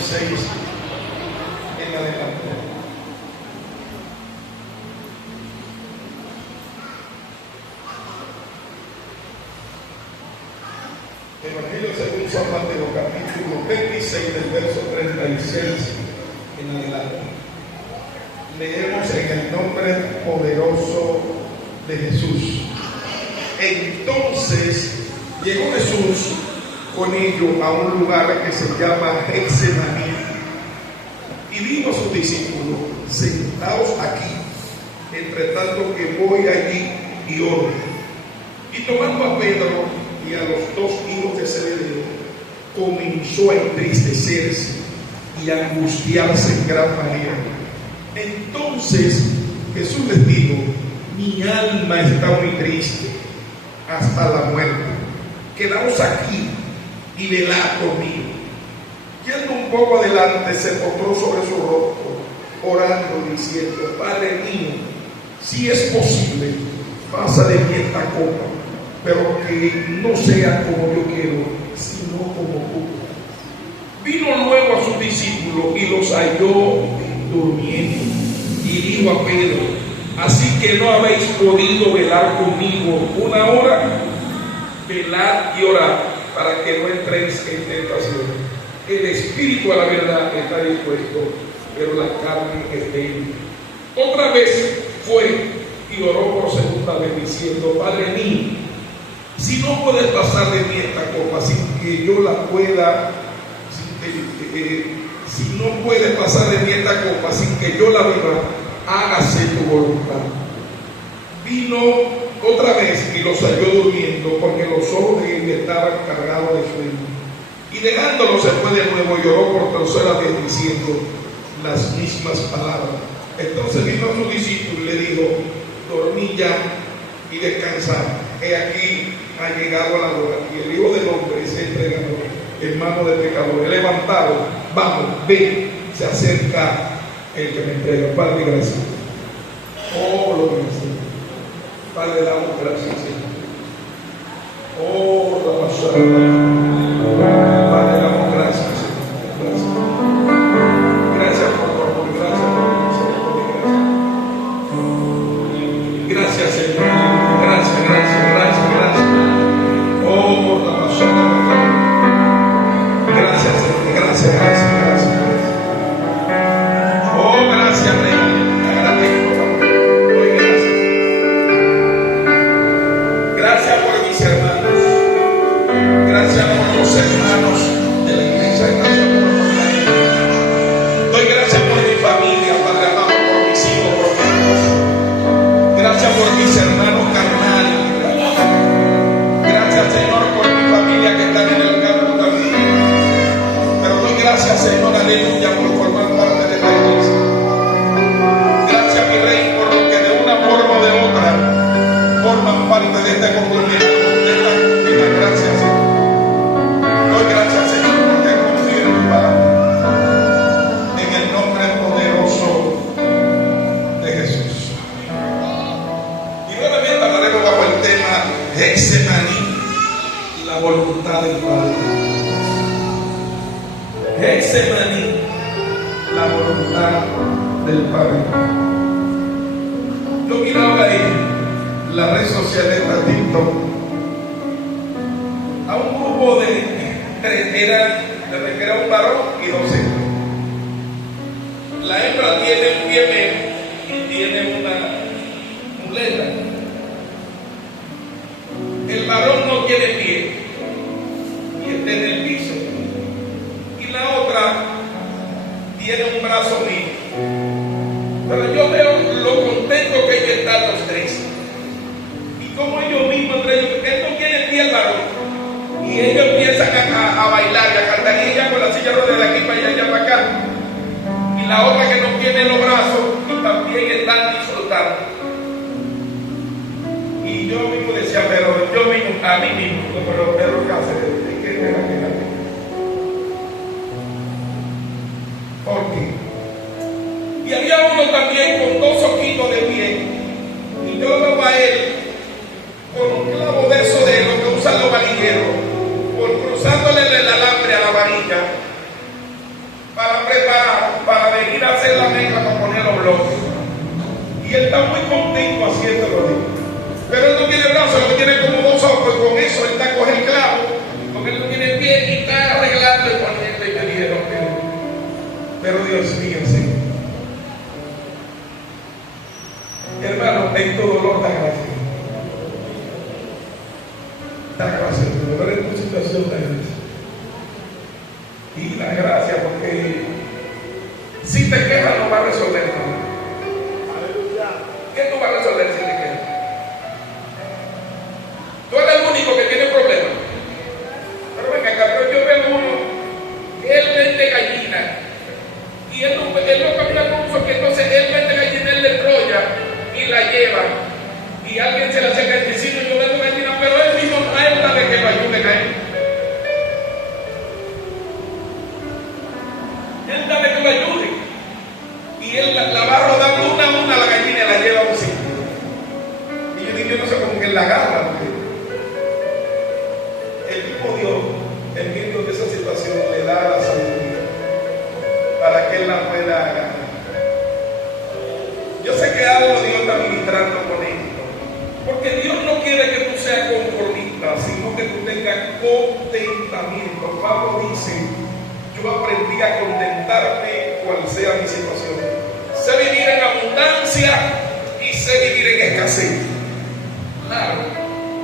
26 en adelante. Evangelio según San Mateo, capítulo 26, del verso 36 en adelante. Leemos en el nombre poderoso de Jesús. Entonces llegó Jesús con ellos a un lugar que se llama Getsemaní, y dijo a sus discípulos: sentaos aquí, entre tanto que voy allí y oro. Y tomando a Pedro y a los dos hijos de Zebedeo, comenzó a entristecerse y a angustiarse en gran manera. Entonces Jesús les dijo: mi alma está muy triste hasta la muerte. Quedaos aquí y velad conmigo. Yendo un poco adelante, se postró sobre su rostro, orando, diciendo: Padre mío, si es posible, pasa de mí esta copa, pero que no sea como yo quiero, sino como tú. Vino luego a sus discípulos y los halló durmiendo, y dijo a Pedro: así que no habéis podido velar conmigo una hora. Velad y orad para que no entréis en tentación. El espíritu a la verdad está dispuesto, pero la carne es débil. Otra vez fue y oró por segunda vez, diciendo: Padre mío, si no puedes pasar de mí esta copa sin que yo la pueda, si no puedes pasar de mí esta copa sin que yo la beba, hágase tu voluntad. Vino otra vez y los halló durmiendo, porque los ojos de ellos estaban cargados de sueño. Y dejándolos se fue de nuevo y oró por tercera vez, diciendo las mismas palabras. Entonces vino a sus discípulos y le dijo: dormid ya y descansad. He aquí ha llegado la hora, y el Hijo del Hombre es entregado en manos de pecadores. Levantado, vamos, ven, se acerca el que me entrega. Padre, gracias. Oh, lo gracias. Padre, damos gracias, Señor. Oh, la pasada. Padre, damos gracias, Señor. Gracias. Gracias por tu amor, gracias por tu misericordia. Gracias, Señor. Gracias, gracias, gracias, gracias. Oh, la pasada. Gracias, Señor. Gracias, gracias, gracias. Oh, gracias, Rey. Gracias por mis hermanos. Gracias por los hermanos de la Iglesia de Nación. Doy gracias por mi familia, Padre amado, por mis hijos, por mi esposo. Gracias por mis hermanos carnales. Gracias, Señor, por mi familia que está en el campo también. Pero doy gracias, Señor, aleluya, por formar parte de la iglesia. Gracias, mi Rey, por lo que de una forma o de otra forman parte de esta comunidad. Gracias, Señor. Doy gracias, Señor, porque he confiado en tu palabra. En el nombre poderoso de Jesús. Y nuevamente hablaremos bajo el tema Getsemaní, la voluntad del Padre. Getsemaní, la voluntad del Padre. Yo miraba en la red social de TikTok a un grupo era un varón y dos hembras. La hembra tiene un pie menos y tiene una muleta. El varón no tiene pie y está en el piso, y la otra tiene un brazo mío. Pero yo veo lo contento que ellos están los tres, y como ellos mismos entre ellos, él no tiene pie el varón, y ellos empiezan a bailar y a cantar, y ella con la silla rueda de aquí para allá para acá, y la otra que no tiene los brazos y también están disfrutando. Y yo mismo decía, pero yo mismo, a mí mismo, pero Pedro Cáceres, ¿de qué era que era? ¿Por qué? Y había uno también con dos ojitos de pie, y yo veo a él con un clavo de eso de lo que usan los varilleros, por cruzándole el alambre a la varilla, bloques. Y él está muy contento haciéndolo. Pero él no tiene brazos, lo que tiene como dos ojos, y con eso él está cogiendo el clavo, porque él no tiene pie y está arreglando y poniendo. Y me dijeron, pero Dios mío, sí. Hermano, en tu dolor da gracia. Da gracia, tu dolor en tu situación da gracia. Y da gracia porque si te quejas no va a resolver nada. ¿Qué tú vas a resolver si te quejas? Tú eres el único que tiene problemas. Pero venga acá, pero yo veo uno que él vende gallina y él no camina con uso, que entonces él vende gallina, él le Troya y la lleva y alguien se le acerca al vecino, yo vendo gallina, pero él mismo a él la de que lo ayuden a él. Él da de que lo ayude y él la va rodando una a una la gallina y la lleva a un sitio. Y yo digo, yo no sé cómo que él la agarra, porque el mismo Dios, en medio de esa situación, le da la sabiduría para que él la pueda agarrar. Yo sé que algo Dios está ministrando con esto, porque Dios no quiere que tú seas conformista, sino que tú tengas contentamiento. Pablo dice, yo aprendí a contentarme cual sea mi situación. Sé vivir en abundancia y sé vivir en escasez. Claro.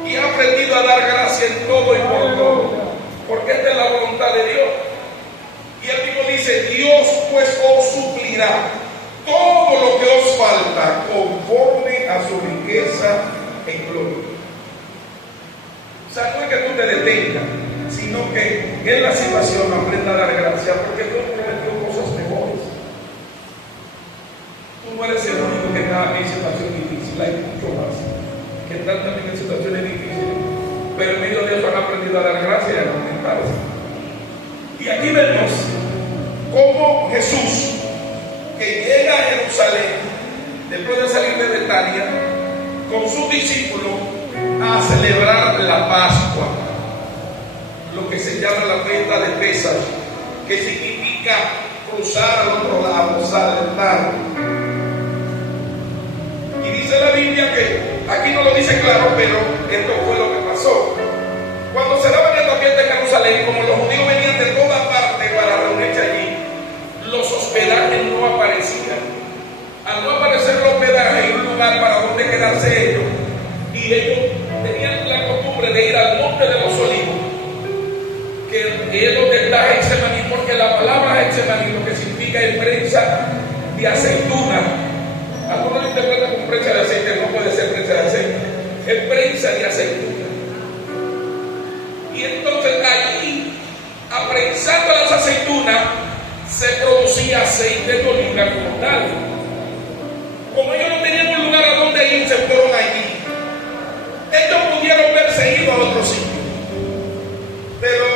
Y he aprendido a dar gracia en todo y por todo, porque esta es la voluntad de Dios. Y él mismo dice, Dios pues os suplirá todo lo que os falta conforme a su riqueza en gloria. O sea, no es que tú te detengas, sino que en la situación aprenda a dar gracias, porque Dios prometió cosas mejores. Tú no eres el único que está en situación difícil, hay mucho más que están también en situaciones difíciles, pero en medio de eso han aprendido a dar gracias y a contentarse. Y aquí vemos cómo Jesús, que llega a Jerusalén después de salir de Betania con sus discípulos a celebrar la Pascua, lo que se llama la fiesta de Pesach, que significa cruzar al otro lado, saltar. Y dice la Biblia que, aquí no lo dice claro, pero esto fue lo que pasó. Cuando se daban esta fiesta en Jerusalén, como los judíos venían de toda parte para reunirse allí, los hospedajes no aparecían. Al no aparecer los hospedajes y un lugar para donde quedarse ellos, y ellos tenían la costumbre de ir al monte de los olivos, que es donde está Getsemaní, porque la palabra Getsemaní lo que significa es prensa de aceituna. Algunos lo interpretan como prensa de aceite, no puede ser prensa de aceite, es prensa de aceituna. Y entonces allí, aprensando las aceitunas, se producía aceite de oliva como tal. Como ellos no tenían un lugar a donde ir, se fueron allí. Ellos pudieron verse ido a otro sitio, pero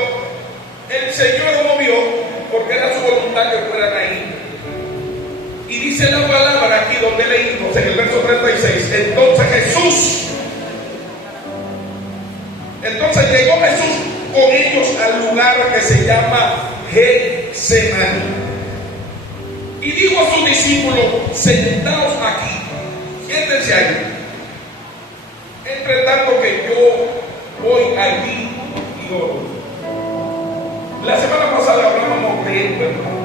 el Señor no vio, porque era su voluntad que fueran ahí. Y dice la palabra aquí donde leímos en el verso 36, entonces llegó Jesús con ellos al lugar que se llama Getsemaní. Y dijo a sus discípulos, sentaos aquí, siéntense ahí, entre tanto que yo voy allí y oro. La semana pasada hablábamos de esto, hermano.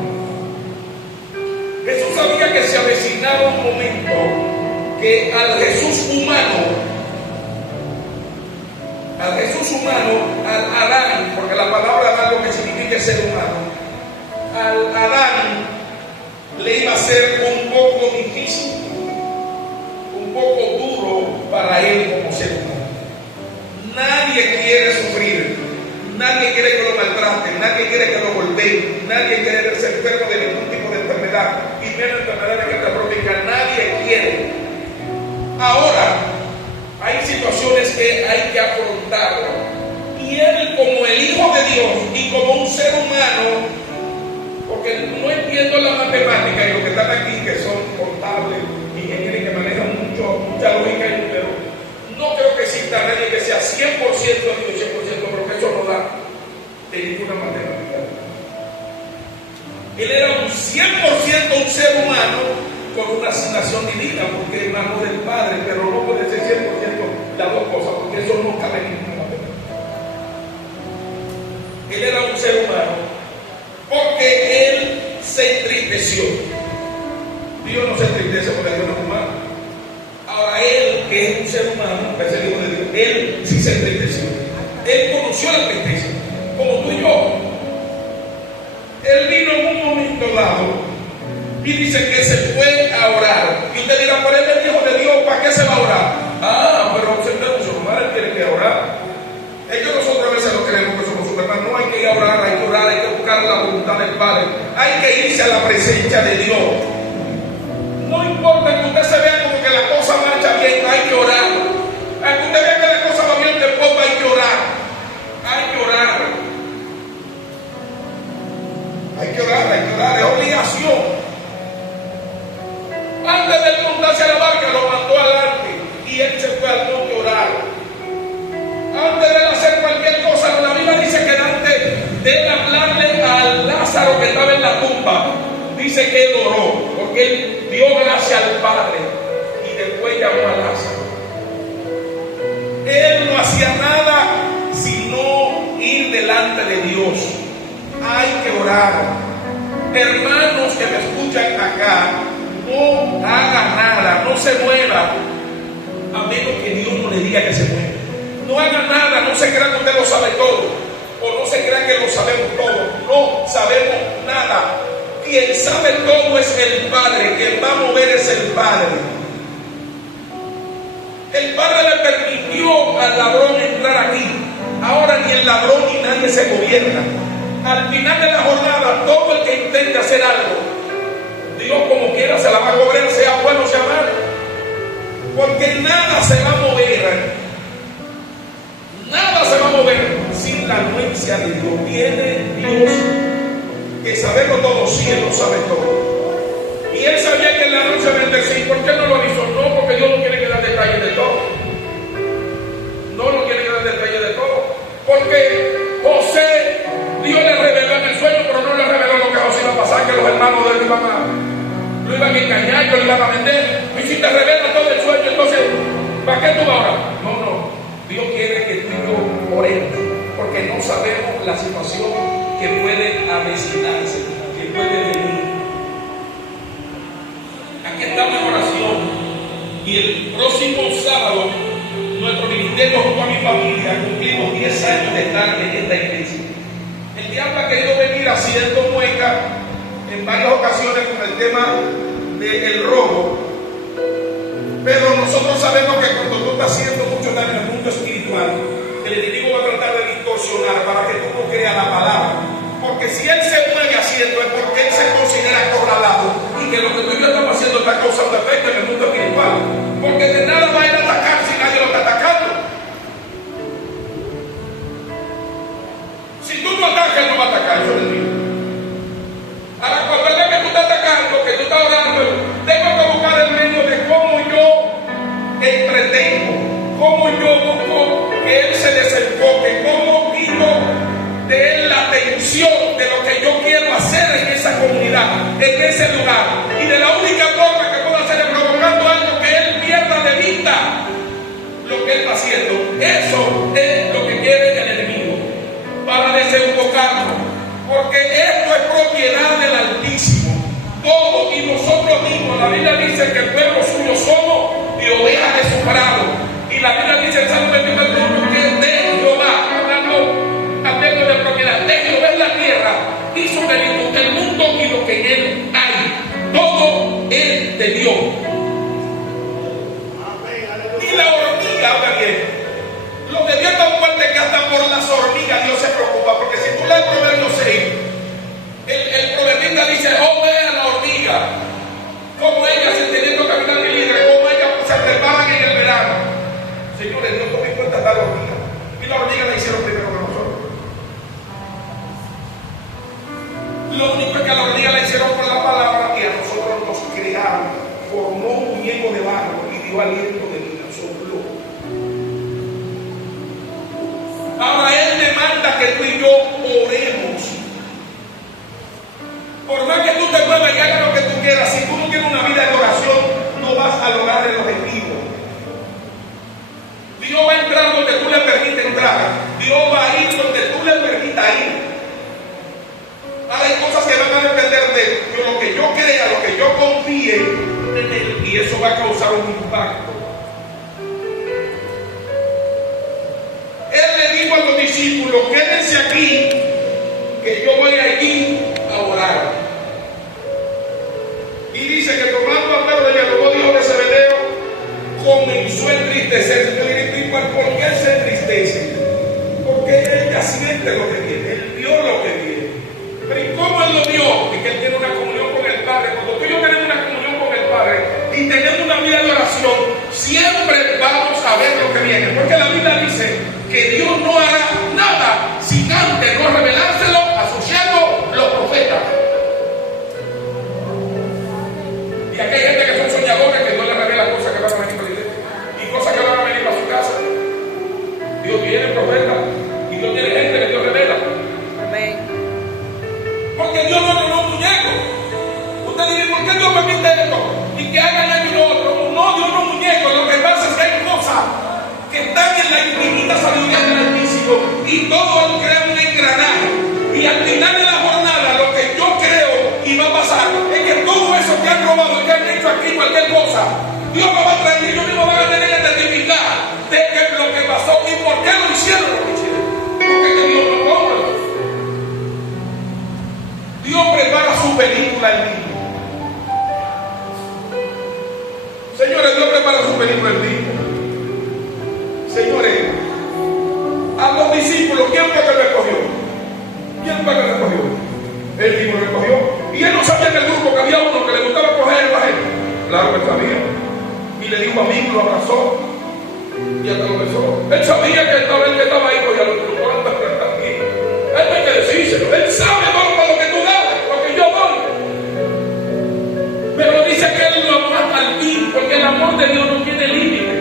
Jesús sabía que se avecinaba un momento que al Jesús humano, al Adán, porque la palabra Adán lo que significa es ser humano, al Adán le iba a ser un poco difícil, un poco duro para él como ser humano. Nadie quiere sufrir, nadie quiere que lo maltraten, nadie quiere que lo golpeen, nadie quiere verse enfermo de ningún tipo de enfermedad, y menos enfermedades catastróficas, nadie quiere. Ahora, hay situaciones que hay que afrontar, y él, como el Hijo de Dios y como un ser humano, porque no entiendo la matemática y los que están aquí, que son contables, ingenieros que manejan mucha lógica y números, no creo que exista nadie que sea 100% Dios, 100%, porque eso no da de ninguna matemática. Él era un 100% un ser humano con una asignación divina, porque es hermano del Padre, pero no puede ser 100% las dos cosas, porque eso no cabe en ninguna manera. Él era un ser humano, porque él se entristeció. Dios no se entristece porque Dios no es humano. Ahora él, que es un ser humano, que es el Hijo de Dios, él sí se entristeció. Él conoció la tristeza, como tú y yo. Él vino en un momento dado y dice que se fue a orar. Y usted dirá, pero él es el Hijo de Dios, ¿para qué se va a orar? Ah, pero siempre es un humano, él tiene que orar. Es que nosotros a veces no creemos que somos superman. No hay que ir a orar, hay que orar, hay que buscar la voluntad del Padre. Hay que irse a la presencia de Dios. No importa que usted se vea como que la cosa marcha bien, hay que orar. Aunque usted vea que la cosa va bien, después hay que orar. Hay que orar. Hay que orar, hay que orar, es obligación. Antes de montarse a la barca, lo mandó al arte y él se fue al monte a orar. Antes de hacer cualquier cosa, la Biblia dice que antes de hablarle a Lázaro que estaba en la tumba, dice que él oró, porque él dio gracia al Padre y después llamó a Lázaro. Él no hacía nada sino ir delante de Dios. Hay que orar. Hermanos que me escuchan acá, no haga nada, no se mueva, a menos que Dios no le diga que se mueva. No haga nada, no se crea que usted lo sabe todo, o no se crea que lo sabemos todo. No sabemos nada. Quien sabe todo es el Padre, quien va a mover es el Padre. El Padre le permitió al ladrón entrar aquí. Ahora ni el ladrón ni nadie se gobierna. Al final de la jornada, todo el que intente hacer algo, Dios como quiera se la va a cobrar, sea bueno o sea malo. Porque nada se va a mover. Nada se va a mover sin la anuencia de Dios. Viene Dios, que saberlo todo, sí, Él lo sabe todo. Y él sabía que el ladrón se bendecía. ¿Por qué no lo hizo? No, porque Dios no quiere que dar detalles de todo. No lo quiere que dar detalles de todo. Porque José, Dios le reveló en el sueño, pero no le reveló lo que José iba a pasar, que los hermanos de él lo iban a engañar, que lo iban a vender. Y si te revela todo el sueño, entonces, ¿para qué tú vas a orar? No. Dios quiere que tú y yo oremos, porque no sabemos la situación que puede avecinarse, que puede venir. Aquí estamos en oración y el próximo sábado nuestro ministerio junto a mi familia cumplimos 10 años de estar en esta iglesia. El diablo ha querido venir haciendo mueca en varias ocasiones con el tema del robo. Pero nosotros sabemos que cuando tú estás haciendo mucho daño en el mundo espiritual, el enemigo va a tratar de distorsionar para que tú no creas la palabra. Porque si él se mueve haciendo es porque él se considera acorralado y que lo que tú y yo estamos haciendo está causando efecto en el mundo espiritual. Porque de nada va a ir a atacar si nadie lo está atacando. Si tú no atacas, él no va a atacar, eso es el mismo. Ahora, cuando él ve que tú estás atacando, que tú estás orando, tengo que buscar el medio de cómo yo entretengo, cómo yo busco que él se desenfoque, cómo quito de él la atención de lo que yo quiero hacer en esa comunidad, en ese lugar. Y de la única forma que puedo hacer es provocando algo que él pierda de vista lo que él está haciendo. Eso es lo que quiere el enemigo, para desenfocarlo. Porque esto es propiedad del Altísimo. Todo, y nosotros mismos, la Biblia dice que el pueblo suyo somos y ovejas de su prado. Y la Biblia dice en Salmo 24 que de Jehová, hablando de propiedad, de Jehová es la tierra, hizo el mundo y lo que en él hay. Todo es de Dios. Y la hormiga, habla bien. Lo de Dios es tan fuerte que hasta por las hormigas Dios se preocupa. Porque si tú lees Proverbios 6, el proverbista dice: oh, vea la hormiga, como ellas entendiendo caminar mi libre, como ellas se preparaban en el verano. Señores, Dios toma en cuenta la hormiga. Y la hormiga la hicieron primero que nosotros. Lo único es que a la hormiga la hicieron por la palabra y a nosotros nos crearon, formó un muñeco de barro y dio aliento de vida, sopló. Ahora él demanda que tú y yo oremos. Por más que tú te muevas y hagas lo que tú quieras, si tú no tienes una vida de oración, vas a lograr el objetivo. Dios va a entrar donde tú le permites entrar. Dios va a ir donde tú le permitas ir. Ahora hay cosas que van a depender de lo que yo crea, lo que yo confíe en Él, y eso va a causar un impacto. Él le dijo a los discípulos: quédense aquí, que yo voy allí a orar. Y dice que tomando a Pedro y a los dos hijos de Zebedeo, comenzó a entristecerse. Yo diré: ¿por qué él se entristece? Porque él ya siente lo que viene, él vio lo que viene. Pero ¿y cómo él lo vio? Es que él tiene una comunión con el Padre. Cuando tú y yo tenemos una comunión con el Padre y tenemos una vida de oración, siempre vamos a ver lo que viene. Porque la Biblia dice que Dios no hará nada sin antes no revelárselo a sus siervos, los profetas. Y aquí hay gente que son soñadores, que Dios les revela cosas que van a venir para la iglesia y cosas que van a venir para su casa. Dios tiene profetas y Dios tiene gente que Dios revela. Amén. Porque Dios no es un muñeco. Usted dice: ¿por qué Dios permite esto? Y que hagan esto y lo otro. No, Dios no es un muñeco. Lo que pasa es que hay cosas que están en la infinita sabiduría del Altísimo, y todo él crea un engranaje. Y al final de la jornada, lo que yo creo y va a pasar es que todo eso que han robado y que han hecho aquí, cualquier cosa, Dios lo va a traer y ellos mismos van a tener que certificar de que lo que pasó y por qué lo hicieron lo que hicieron. Porque que Dios no cobra. Dios prepara su película en vivo. Señores, Dios prepara su película en vivo. Señores, a los discípulos, ¿quién fue que lo recogió? ¿Quién fue que lo recogió? Él mismo lo recogió. Y él no sabía en el grupo que había uno que le gustaba coger el bajero. Claro que sabía. Y le dijo: amigo, lo abrazó y hasta lo besó. Él sabía que estaba ahí, pues ya lo tuvo también. Él no hay que decírselo. Él sabe todo lo que tú das, lo que yo doy. Pero dice que él lo amó hasta el fin, porque el amor de Dios no tiene límite.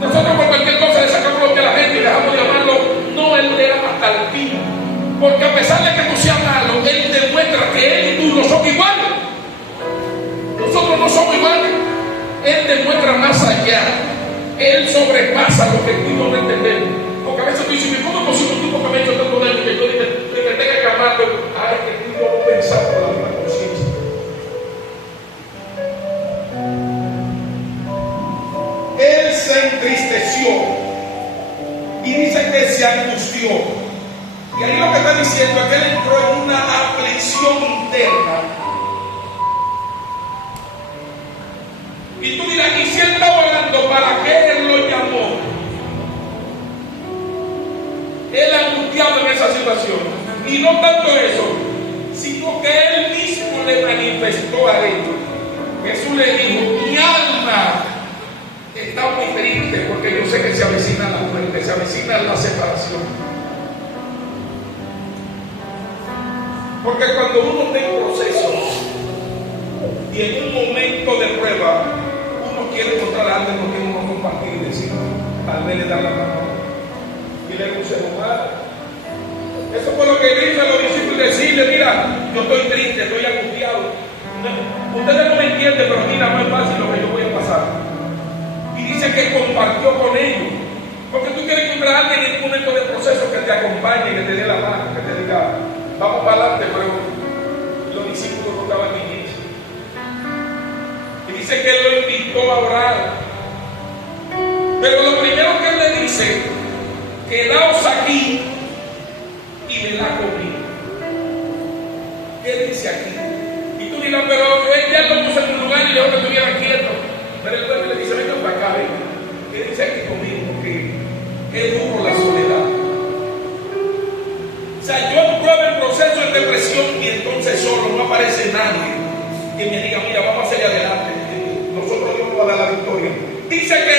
Nosotros por cualquier cosa le sacamos lo que a la gente y dejamos de amarlo. No, él te ama hasta el fin. Porque a pesar de que tú seas malo, él demuestra que él y tú no son iguales. Nosotros no somos iguales. Él demuestra más allá. Él sobrepasa lo que tú y yo no entendemos. Porque a veces tú dices: ¿cómo es posible un tipo que me ha hecho tanto daño que yo diga que tenga que amarlo? Ay, que tú y yo no pensamos por la misma conciencia. Él se entristeció y dice que se angustió. Y ahí lo que está diciendo es que él entró en una aflicción interna. Y tú dirás: ¿y si él estaba orando, para qué él lo llamó? Él angustiado en esa situación. Y no tanto eso, sino que él mismo le manifestó a ellos. Jesús le dijo: mi alma está muy triste, porque yo sé que se avecina la muerte, se avecina la separación. Porque cuando uno está en proceso y en un momento de prueba, uno quiere encontrar a alguien con quien uno compartir y decir: tal vez le da la mano y le consejo más. Eso fue lo que dijo a los discípulos: decirle: mira, yo estoy triste, estoy angustiado. Ustedes no me entienden, pero mira, no es fácil lo que yo voy a pasar. Y dice que compartió con ellos. Porque tú quieres encontrar a alguien en un momento de proceso que te acompañe, que te dé la mano, que te diga: vamos para adelante. Pero los discípulos no estaban en eso. Y dice que él lo invitó a orar. Pero lo primero que él le dice: quedaos aquí y velad conmigo. ¿Qué dice aquí? Y tú dirás: pero él ya lo puso en un lugar y le dijo que estuvieran quietos. Pero él le dice: venga para acá, venga. ¿Qué dice aquí conmigo? Porque es duro la soledad. O sea, yo pruebo el proceso de depresión y entonces solo no aparece nadie que me diga: mira, vamos a hacer adelante. Nosotros Dios nos va a dar la victoria. Dice que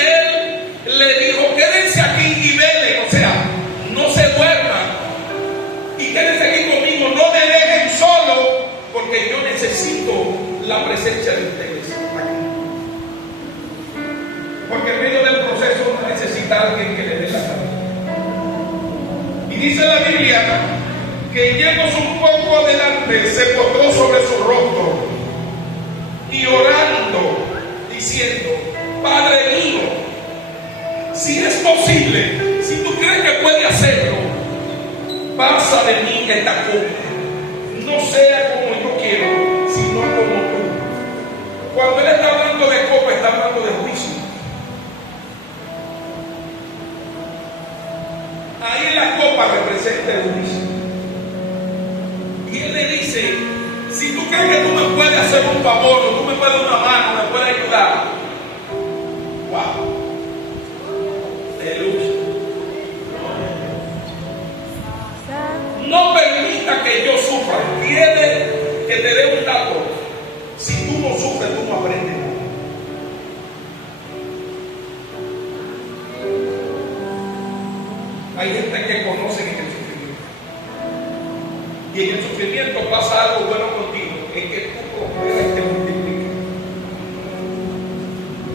él le dijo: quédense aquí y velen. O sea, no se duerman. Y quédense aquí conmigo. No me dejen solo, porque yo necesito la presencia de ustedes aquí. Porque en medio del proceso uno necesita a alguien que le dé la cabeza. Y dice la Biblia que yéndose un poco adelante, se postró sobre su rostro y orando, diciendo: hacerlo, pasa de mí esta copa. No sea como yo quiero, sino como tú. Cuando él está hablando de copa, está hablando de juicio. Ahí la copa representa el juicio. Y él le dice: si tú crees que tú me puedes hacer un favor, o tú me puedes dar una mano, me puedes ayudar. Wow. Aleluya. No permita que yo sufra. Quiere que te dé un dato. Si tú no sufres, tú no aprendes. Hay gente que conoce en el sufrimiento. Y en el sufrimiento pasa algo bueno contigo. Es que tú prosperas y te multiplicas.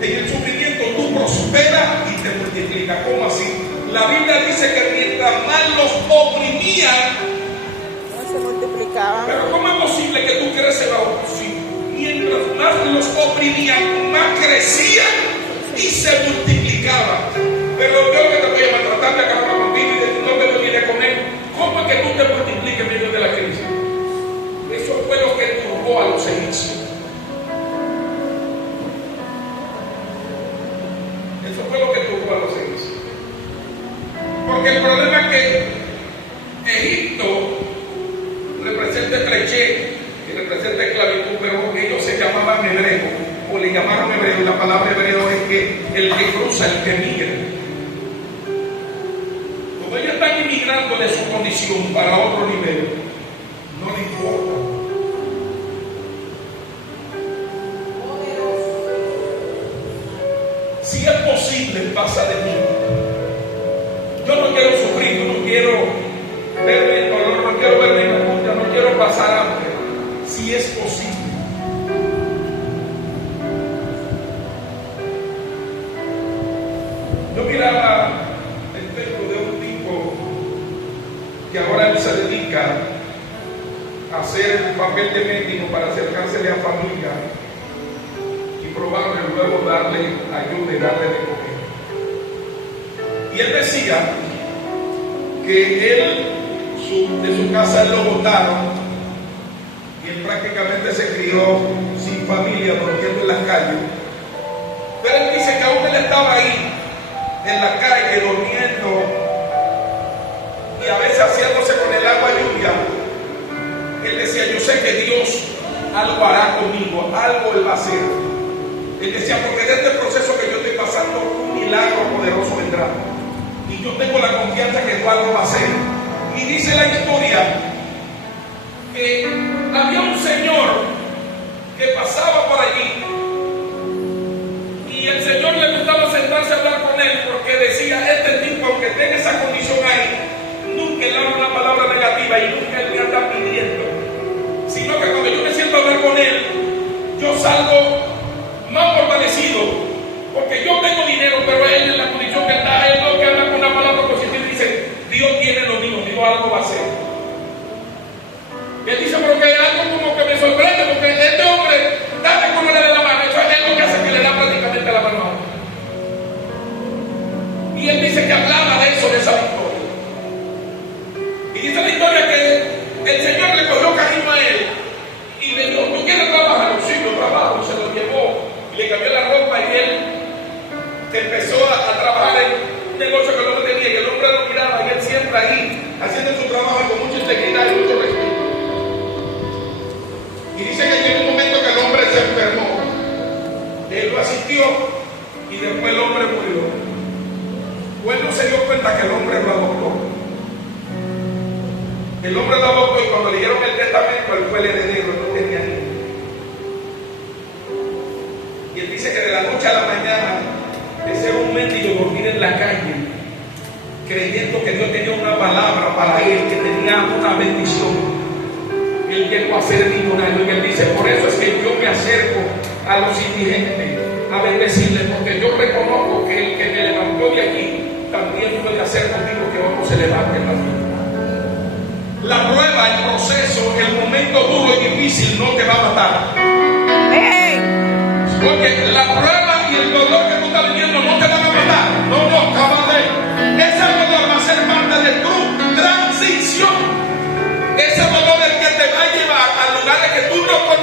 En el sufrimiento tú prosperas y te multiplicas. ¿Cómo así? La Biblia dice que mientras más los oprimían, se multiplicaban. pero ¿cómo es posible que tú creces bajo opresión? Mientras más los oprimían, más crecían y se multiplicaban. Pero yo que te voy a maltratar, de acabar contigo y de no te lo diré con él. ¿Cómo es que tú te multipliques en medio de la crisis? Eso fue lo que turbó a los egipcios. Eso fue lo que turbó a los egipcios. Porque el problema es que Egipto representa estrechez y representa esclavitud, pero ellos se llamaban hebreos, o le llamaron hebreo, y la palabra hebreo es que el que cruza, el que migra. Como ellos están inmigrando de su condición para otro nivel, no le importa. Si es posible, pasa de mí. Yo no quiero sufrir, yo no quiero verme en dolor, no quiero verme en angustia, no quiero pasar hambre. Si es posible. Yo miraba el texto de un tipo que ahora él se dedica a hacer papel de mendigo para acercársele a familia y probarle, luego darle ayuda y darle de comer. Y él decía que él, de su casa él lo botaron y él prácticamente se crió sin familia, durmiendo en las calles. Pero él dice que aún él estaba ahí en la calle durmiendo y a veces haciéndose con el agua lluvia. Él decía: yo sé que Dios algo hará conmigo, algo él va a hacer. Él decía: porque de este proceso que yo estoy pasando, un milagro poderoso vendrá. Y yo tengo la confianza que tú algo va a hacer. Y dice la historia que había un señor que pasaba por allí y el señor le gustaba sentarse a hablar con él porque decía: este tipo, aunque tenga esa condición ahí, nunca le habla una palabra negativa y nunca él me anda pidiendo, sino que cuando yo me siento a hablar con él, yo salgo más fortalecido, porque yo tengo dinero, pero él en la condición que está, él no que habla con una palabra positiva y dice: Dios tiene lo mío, Dios algo va a hacer. Y él dice: pero que algo como que me sorprende, porque este hombre, dame como le da la mano, eso es lo que hace que le da prácticamente la mano a él. Y él dice que hablaba de eso, de esa victoria. Y dice la historia que el Señor le cogió cariño a él y le dijo: ¿tú quieres trabajar? Sí, yo trabajo. Y se lo llevó y le cambió la ropa y él empezó a trabajar en un negocio que el hombre tenía, y el hombre lo miraba y él siempre ahí haciendo su trabajo con mucha integridad y mucho respeto. Y dice que llegó un momento que el hombre se enfermó, él lo asistió y después el hombre murió. Pues no se dio cuenta que el hombre lo adoptó. El hombre lo adoptó y cuando le dieron el testamento, él fue el heredero, no tenía niño. Y él dice que de la noche a la mañana, de ser un mendigo, dormir en la calle, creyendo que Dios tenía una palabra para él, que tenía una bendición, él llegó a ser millonario. Y él dice: por eso es que yo me acerco a los indigentes a bendecirles, porque yo reconozco que el que me levantó de aquí también puede hacer conmigo que otro se levante en la vida. La prueba, el proceso, el momento duro y difícil no te va a matar. Porque la prueba y el dolor que tú estás viviendo no te van a matar. No, caballero. Ese dolor va a ser parte de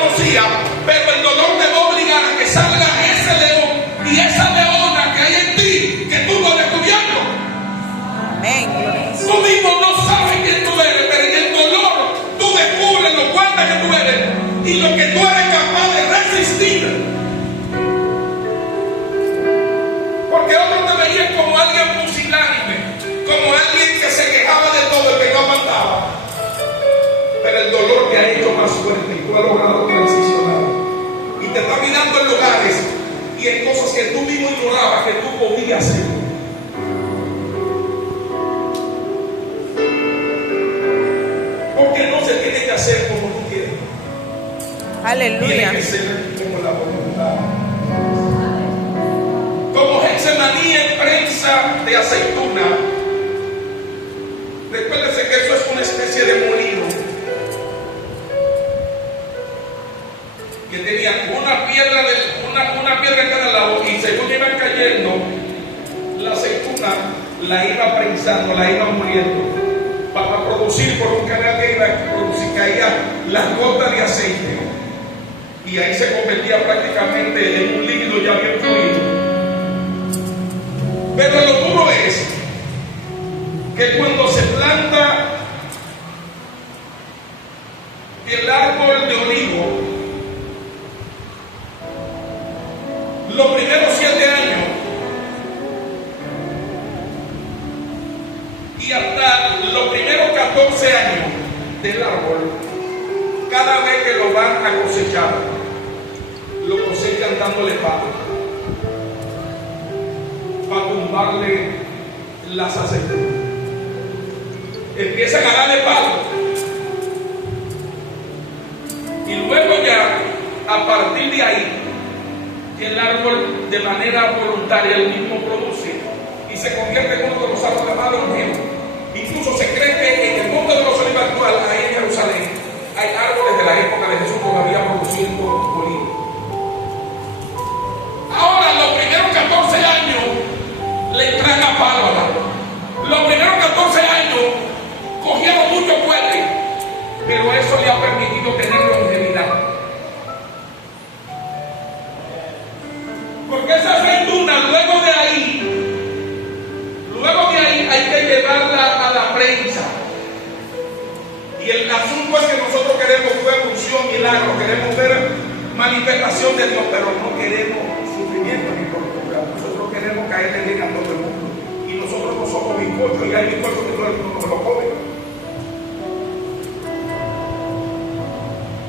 conocía, pero el dolor te va a obligar a que salga ese león y esa leona que hay en ti, que tú no has descubierto. Amén. Tú mismo no sabes quién tú eres, pero en el dolor tú descubres lo fuerte que tú eres y lo que tú eres capaz de resistir. Porque otros te veían como alguien pusilánime, como alguien que se quejaba de todo y que no aguantaba. Pero el dolor te ha hecho más fuerte y tú has logrado transicionar. Y te está mirando en lugares y en cosas que tú mismo ignorabas que tú podías hacer. Porque no se tiene que hacer como tú quieres. Aleluya. Tiene que ser como la voluntad. Como Getsemaní en prensa de aceituna. Recuérdese que eso es una especie de molino que tenía una piedra en cada lado, y según iban cayendo, la aceituna la iba prensando, la iba muriendo, para producir por un canal que iba a producir, caían las gotas de aceite, y ahí se convertía prácticamente en un líquido ya bien fluido. Pero lo duro es que cuando se planta el árbol de olivo, los primeros 7 años y hasta los primeros 14 años del árbol, cada vez que lo van a cosechar, lo cosechan dándole palos para tumbarle las aceitunas. Empiezan a darle palos y luego ya, a partir de ahí, el árbol de manera voluntaria el mismo produce y se convierte en uno de los árboles más longevos. Incluso se cree que en el Monte de los Olivos actual, ahí en Jerusalén, hay árboles de la época de Jesús todavía produciendo olivos. Ahora, los primeros 14 años le entran a palo al árbol. Los primeros 14 años cogieron mucho fuerte, pero eso le ha permitido tener longevidad. Porque esa aceituna, luego de ahí hay que llevarla a la prensa. Y el asunto es que nosotros queremos ver función, milagro, queremos ver manifestación de Dios, pero no queremos sufrimiento ni tortura. Nosotros queremos caerle bien a todo el mundo. Y nosotros no somos bizcochos, y hay bizcochos que todo el mundo lo come.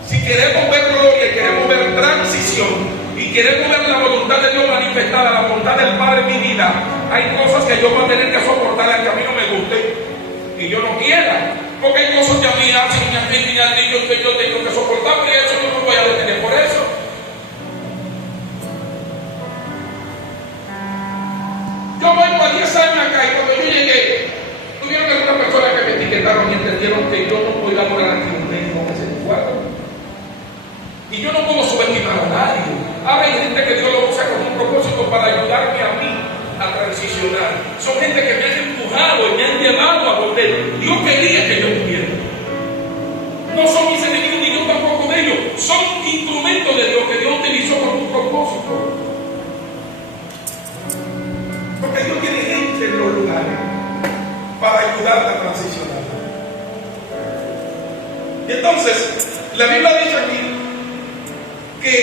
Si queremos ver gloria y queremos ver transición, y queremos ver la voluntad de Dios manifestada, la voluntad del Padre en mi vida, hay cosas que yo voy a tener que soportar aunque a mí no me guste y yo no quiera, porque hay cosas que a mí hacen y a mí me han dicho que yo tengo que soportar, y eso yo no voy a detener por eso. Yo voy por 10 años acá y cuando yo llegué, tuvieron algunas personas que me etiquetaron y entendieron que yo no podía lograr aquí un reino en ese lugar. Y yo no puedo subestimar a nadie. Ahora hay gente que Dios lo usa con un propósito para ayudarme a mí a transicionar. Son gente que me han empujado y me han llevado a donde Dios quería que yo estuviera. No son mis enemigos ni yo tampoco de ellos. Son instrumentos de Dios que Dios utilizó con un propósito. Porque Dios tiene gente en los lugares para ayudarte a transicionar. Y entonces, la Biblia dice aquí que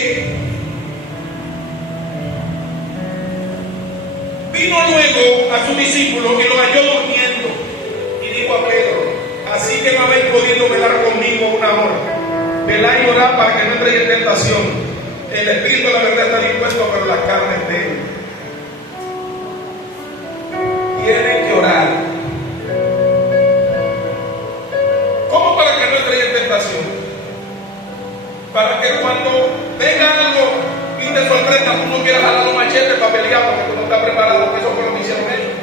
vino luego a su discípulo y lo halló durmiendo y dijo a Pedro: así que no habéis podido velar conmigo una hora, velad y orad para que no entréis en tentación. El espíritu de la verdad está dispuesto, pero la carne es débil. Tienen que orar. ¿Cómo para que no entréis en tentación? Para que cuando venga algo y te sorprenda, tú no quieras jalar los machetes para pelear, porque tú no estás preparado. Eso fue lo que hicieron ellos.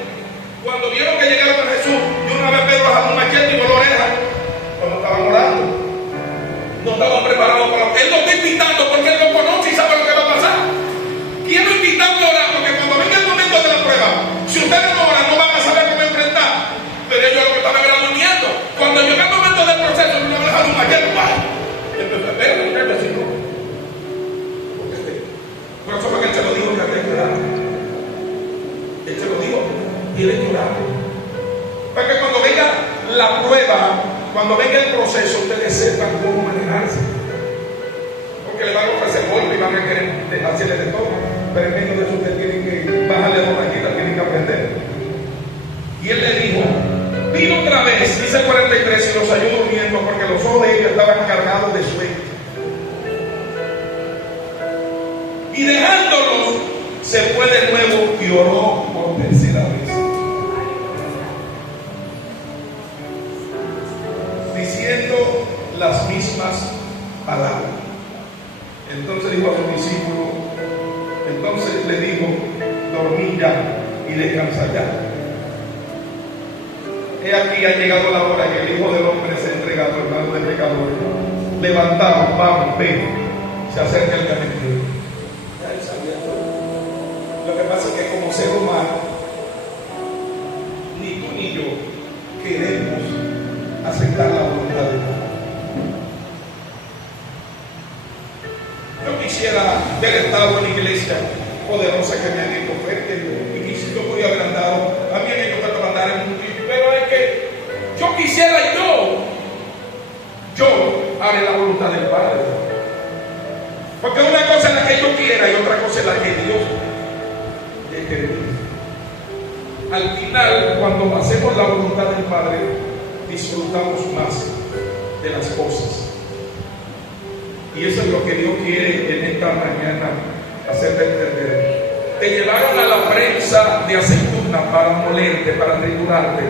Cuando vieron que llegaron a Jesús, de una vez Pedro jaló un machete y voló oreja. Cuando estaban orando, no estaban preparados para lo que él nos está invitando, porque él lo conoce y sabe lo que va a pasar. Quiero invitarlo a orar, porque cuando venga el momento de la prueba, si ustedes no oran, no van a saber cómo enfrentar. Pero ellos lo que estaban era durmiendo. Cuando llegó el momento del proceso, no me dejaron un machete, ¡guay! Empezó a ver, cuando venga el proceso, ustedes sepan cómo manejarse. Porque le van a ofrecer golpe y van a querer hacerle de todo. Pero en medio de eso, ustedes tienen que bajarle dos rayitas, tienen que aprender. Y él le dijo: vino otra vez, dice el 43, y los halló durmiendo, porque los ojos de ellos estaban cargados de sueño. Y dejándolos, se fue de nuevo y oró por tercera vez, diciendo las mismas palabras. Entonces dijo a sus discípulos, entonces le dijo: dormid ya y descansad ya. He aquí ha llegado la hora que el Hijo del Hombre se ha entregado en manos de pecadores. Levantaos, vamos, ven. Se acerca el camino. Ya él sabía todo. Lo que pasa es que como ser humano, ni tú ni yo queremos aceptar la voluntad de Dios. Yo quisiera haber estado en la iglesia poderosa que me han hecho fuerte, y si yo podía haber andado, a mí me han hecho andar en un tiempo, pero es que yo quisiera yo haré la voluntad del Padre. Porque una cosa es la que yo quiera y otra cosa es la que Dios quiere. Al final, cuando hacemos la voluntad del Padre, disfrutamos más de las cosas. Y eso es lo que Dios quiere en esta mañana hacerte entender. Te llevaron a la prensa de aceituna para molerte, para triturarte.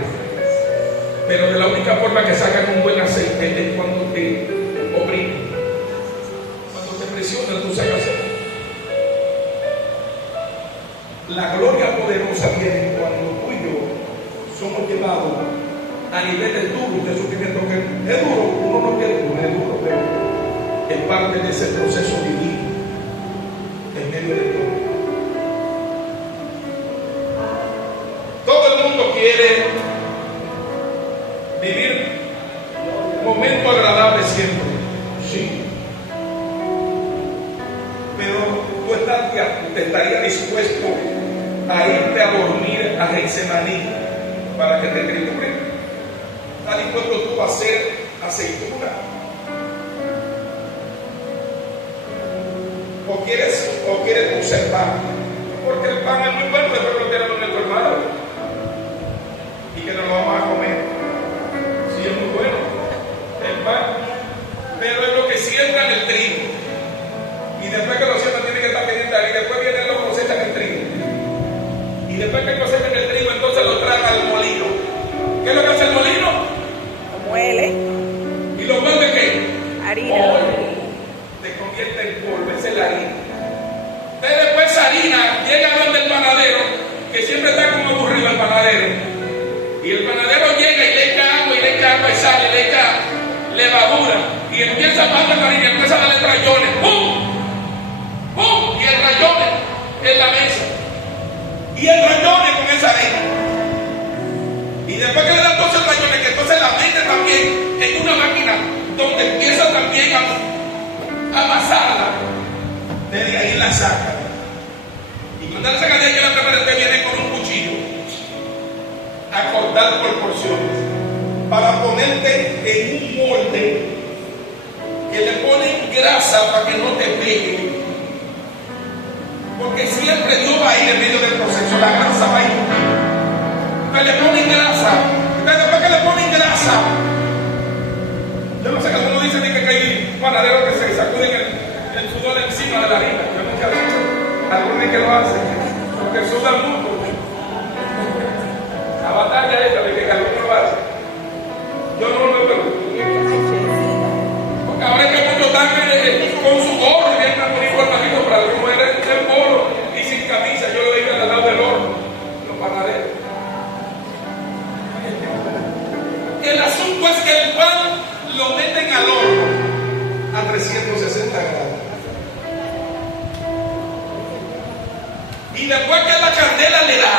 Pero de la única forma que sacan un buen aceite es cuando te oprimen. Cuando te presionan, tú sacas aceite. La gloria poderosa viene cuando tú y yo somos llevados a nivel del duro. Usted supone que es duro, uno no quiere duro, es duro, pero es parte de ese proceso divino en medio de todo. Todo el mundo quiere vivir un momento agradable siempre, sí, pero tú te estarías dispuesto a irte a dormir a Getsemaní para que te trituren. ¿Estás dispuesto tú a hacer aceituna? ¿O quieres tú ser pan? Porque el pan es muy bueno, después lo tenemos en el colmado y que no lo vamos a comer. Sí, es muy bueno el pan, pero es lo que siembra en el trigo, y después que lo siembran tiene que estar pendiente ahí, y después vienen los cosechan el trigo, y después que cosechan el trigo entonces lo traen al molino. ¿Qué es lo que hace el molino? Lo muele. ¿Y lo muele qué? Harina. Polvo. Te convierte en polvo, esa es la harina. Pero después esa harina llega donde el panadero, que siempre está como aburrido el panadero, y el panadero llega y le echa agua y sal, y le echa levadura, y empieza a pasar la harina y empieza a darle rayones, ¡pum! ¡pum! Y el rayones en la mesa, y el rayones con esa harina, y después que le da todos esos rayones, que entonces la mete también en una máquina donde empieza también a amasarla, desde ahí la saca, y cuando la saca de ahí, que la prepara, viene con un cuchillo a cortar por porciones para ponerte en un molde que le ponen grasa para que no te pegue, porque siempre Dios va a ir en medio del proceso, la grasa va a ir contigo. Entonces le ponen grasa, entonces después que le ponen grasa, yo no sé que algunos dicen que hay panaderos que se sacuden el sudor encima de la harina. Yo nunca he visto algunos que lo hacen porque sudan mucho. La batalla esta de que algunos lo hacen, yo no lo veo, porque ahora es que muchos están con su gorro y vienen a poner guardadito para que muera el polo y sin camisa. Yo lo veía al lado del horno, los panaderos. El asunto es que el pan lo meten al horno a 360 grados, y después que la candela le da,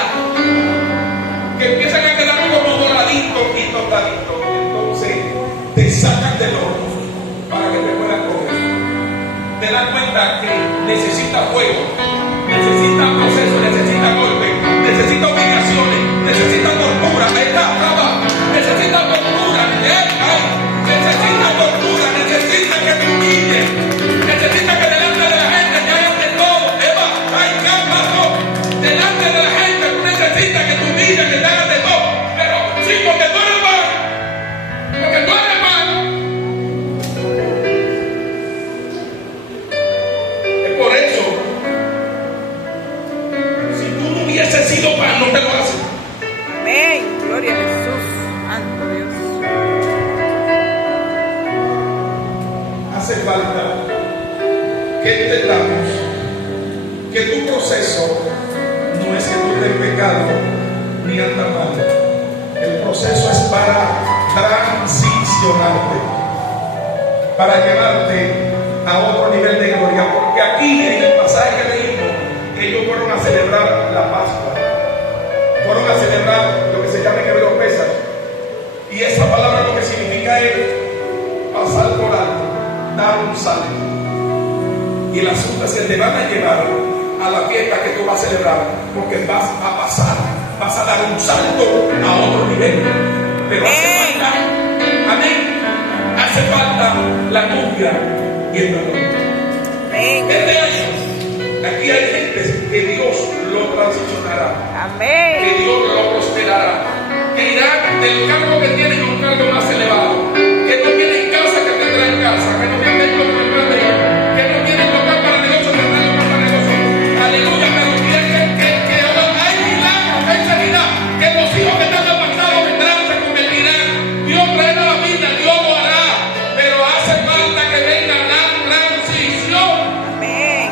que empiezan a quedar como doraditos y tostaditos, entonces te sacan del horno para que te puedan comer. Te das cuenta que necesita fuego, necesita proceso, necesita golpe, necesita obligaciones, necesita tortura, necesita tortura. que entendamos que tu proceso no es que tú estés en pecado ni andas mal. El proceso es para transicionarte, para llevarte a otro nivel de gloria. Porque aquí en el pasaje que leímos, ellos fueron a celebrar la Pascua, fueron a celebrar lo que se llama en hebreo Pesach, y esa palabra lo que significa es pasar por alto, dar un salto. Y el asunto es que te van a llevar a la fiesta que tú vas a celebrar, porque vas a pasar, vas a dar un salto a otro nivel. Pero hace falta, amén, hace falta la cumbia y el perdón. Este año, aquí hay gente que Dios lo transicionará, Amén. que Dios lo prosperará, que irá del cargo que tienen a un cargo más elevado, que no tienen casa que tendrá en casa, que no tienen vehículo que tendrá en vehículo, que no tienen local para negocio, tendrá local para negocio. Aleluya, pero que hay milagros, hay sanidad, que los hijos que están apartados vendrán, se convertirán. Dios traerá la vida, Dios lo hará, pero hace falta que venga la transición. Amén.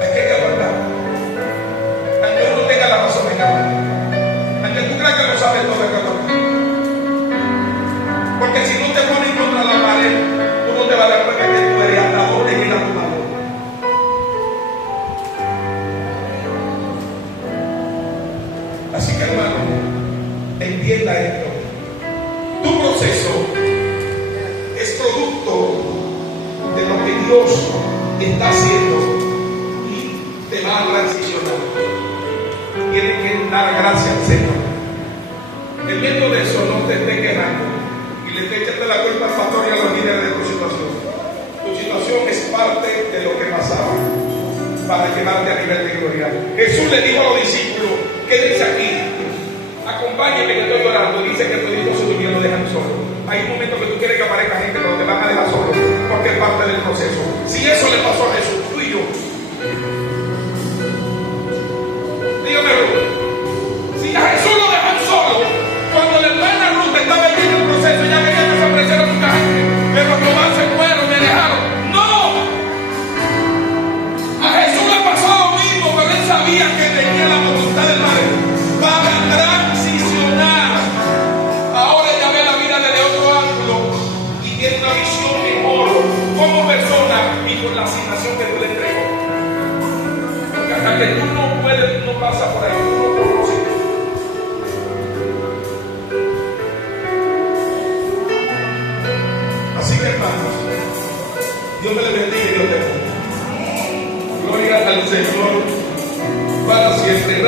Hay que aguantar. Aunque uno tenga la razón en aguantar. Aunque tú creas que lo sabes todo, hay que aguantar. Porque si no te pones contra la pared, tú no te vas a dar cuenta que tú eres hasta dónde llega tu valor. Así que, hermano, entienda esto. Tu proceso es producto de lo que Dios está haciendo y te va a transicionar. Tienes que dar gracias al Señor. En medio de eso, no te estés quejando y le estés echando la culpa al pastor y a los líderes de tu situación. Tu situación es parte de lo que pasaba para llevarte a nivel de gloria. Jesús le dijo a los discípulos, ¿qué dice aquí? Acompáñenme que estoy orando. Dice que tu hijo se durmió, lo dejan solo. Hay un momento que tú quieres que aparezca gente, pero te van a dejar solo, porque es parte del proceso. Si eso le pasó a Jesús, tú y yo, dígame, si a Jesús lo dejan solo, cuando la hermana Ruth estaba allí en el proceso, ya quería desaparecer a mucha gente, pero Tomás se fueron, me dejaron. ¡No! A Jesús le pasó lo mismo, pero él sabía que tenía la voluntad del Padre para transicionar. Ahora ya ve la vida desde otro ángulo y tiene una visión mejor como persona y con la asignación que tú le entregó. Porque hasta que tú no puedes, no pasa por ahí, tú no conoces. Así que, hermanos, Dios me le bendiga y Dios te bendiga. Gloria al Señor para siempre.